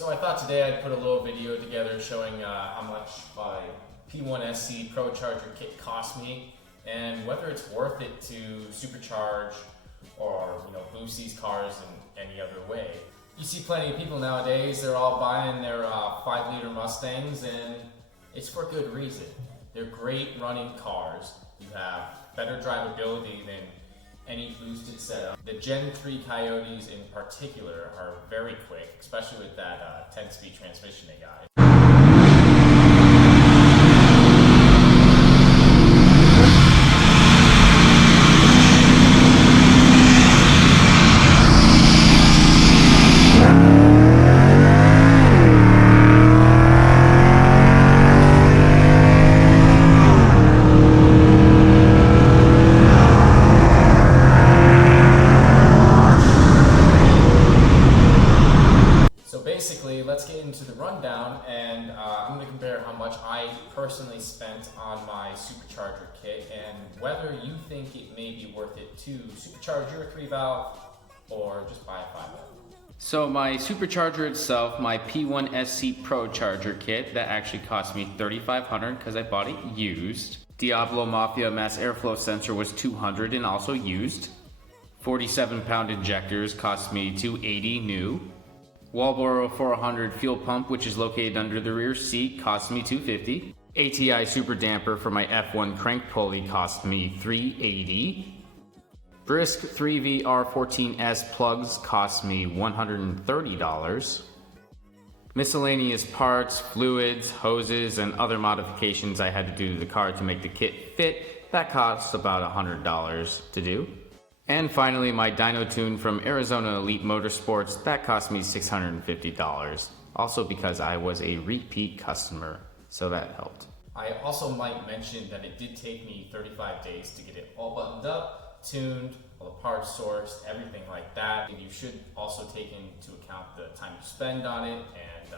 So I thought today I'd put a little video together showing how much my P1SC Pro Charger kit cost me and whether it's worth it to supercharge or boost these cars in any other way. You see plenty of people nowadays, they're all buying their 5-liter Mustangs, and it's for good reason. They're great running cars. You have better drivability than any boosted setup. The Gen 3 Coyotes in particular are very quick, especially with that 10-speed transmission they got. Basically, let's get into the rundown, and I'm going to compare how much I personally spent on my supercharger kit and whether you think it may be worth it to supercharge your 3-valve or just buy a 5-valve. So my supercharger itself, my P1SC Pro Charger kit, that actually cost me $3,500 because I bought it used. Diablo Mafia mass airflow sensor was $200 and also used. 47-pound injectors cost me $280 new. Walboro 400 fuel pump, which is located under the rear seat, cost me $250. ATI super damper for my F1 crank pulley cost me $380. Brisk 3VR14S plugs cost me $130. Miscellaneous parts, fluids, hoses, and other modifications I had to do to the car to make the kit fit, that cost about $100 to do. And finally, my dyno tune from Arizona Elite Motorsports, that cost me $650. Also because I was a repeat customer, so that helped. I also might mention that it did take me 35 days to get it all buttoned up, tuned, all the parts sourced, everything like that. And you should also take into account the time you spend on it and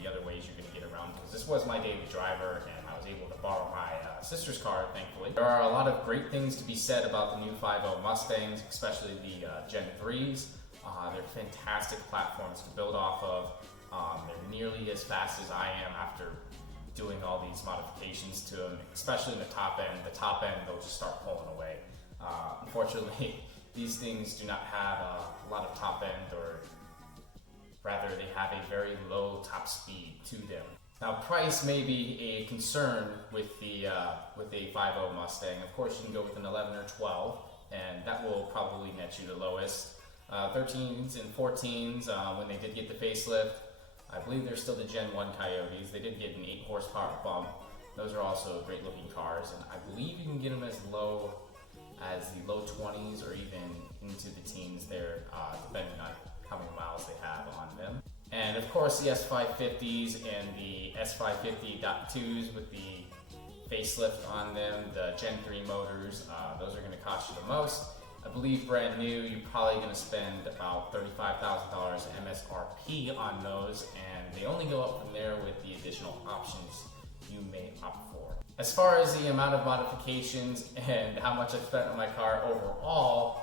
the other ways you're going to get around, because this was my daily driver and I was able to borrow my sister's car, thankfully. There are a lot of great things to be said about the new 5.0 Mustangs, especially the Gen 3s. They're fantastic platforms to build off of. They're nearly as fast as I am after doing all these modifications to them, especially in the top end. The top end, they'll just start pulling away. Unfortunately, these things do not have a lot of top end, or rather they have a very low top speed to them. Now, price may be a concern with a 5.0 Mustang. Of course, you can go with an 11 or 12, and that will probably net you the lowest. 13s and 14s, when they did get the facelift, I believe they're still the Gen 1 Coyotes. They did get an 8 horsepower bump. Those are also great looking cars, and I believe you can get them as low as the low 20s or even into the teens there, depending on how many miles they have on them. And of course the S550s and the S550.2s with the facelift on them, the Gen 3 motors, those are going to cost you the most. I believe brand new, you're probably going to spend about $35,000 MSRP on those, and they only go up from there with the additional options you may opt for. As far as the amount of modifications and how much I spent on my car overall,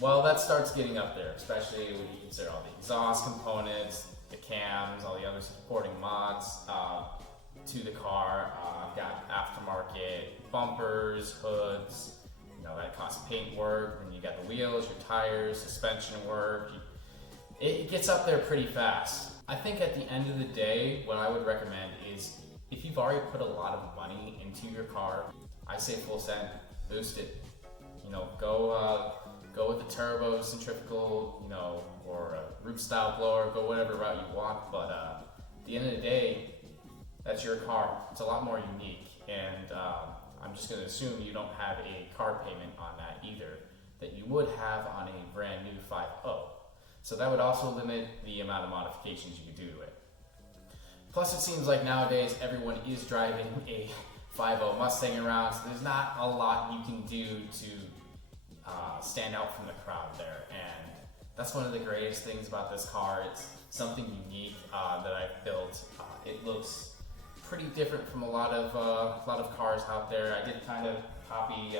well, that starts getting up there, especially when you consider all the exhaust components, the cams, all the other supporting mods to the car. I've got aftermarket bumpers, hoods, that costs paint work. Then you got the wheels, your tires, suspension work. It gets up there pretty fast. I think at the end of the day, what I would recommend is if you've already put a lot of money into your car, I say full send, boost it. Go with the turbo, centrifugal, or a root style blower, go whatever route you want, but at the end of the day, that's your car. It's a lot more unique, and I'm just going to assume you don't have a car payment on that either, that you would have on a brand new 5.0. So that would also limit the amount of modifications you could do to it. Plus, it seems like nowadays everyone is driving a 5.0 Mustang around, so there's not a lot you can do to stand out from the crowd there, and that's one of the greatest things about this car. It's something unique that I've built. It looks pretty different from a lot of cars out there. I did kind of copy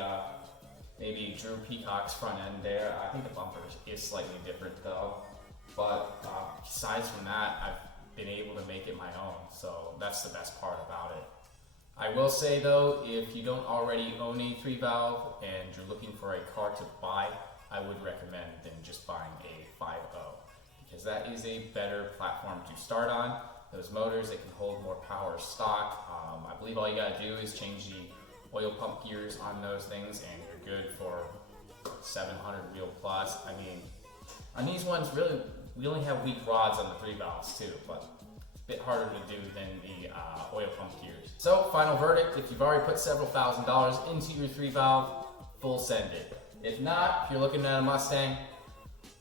maybe Drew Peacock's front end there. I think the bumper is slightly different though. But besides from that, I've been able to make it my own, so that's the best part about it. I will say though, if you don't already own a 3-valve and you're looking for a car to buy, I would recommend than just buying a 5.0, because that is a better platform to start on. Those motors, they can hold more power stock. I believe all you gotta do is change the oil pump gears on those things and you're good for 700 wheel plus. I mean, on these ones, really, we only have weak rods on the 3-valves too, but a bit harder to do than the oil pump gears. So, final verdict, if you've already put several $1,000s into your 3-valve, full send it. If not, if you're looking at a Mustang,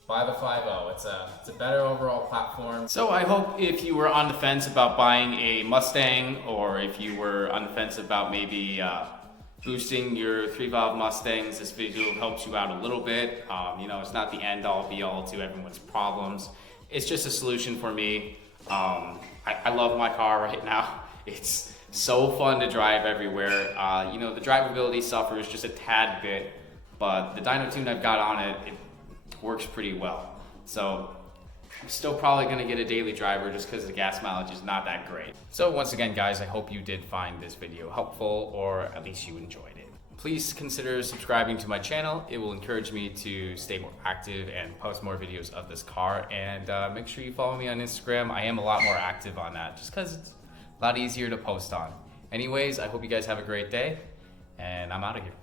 buy the 5.0. It's a better overall platform. So I hope if you were on the fence about buying a Mustang, or if you were on the fence about maybe boosting your 3-valve Mustangs, this video helps you out a little bit. You know, it's not the end all be all to everyone's problems. It's just a solution for me. I love my car right now. It's so fun to drive everywhere. You know, the drivability suffers just a tad bit, but the dyno tune I've got on it, it works pretty well. So I'm still probably gonna get a daily driver just because the gas mileage is not that great. So once again, guys, I hope you did find this video helpful, or at least you enjoyed it. Please consider subscribing to my channel. It will encourage me to stay more active and post more videos of this car. And make sure you follow me on Instagram. I am a lot more active on that just because it's a lot easier to post on. Anyways, I hope you guys have a great day, and I'm out of here.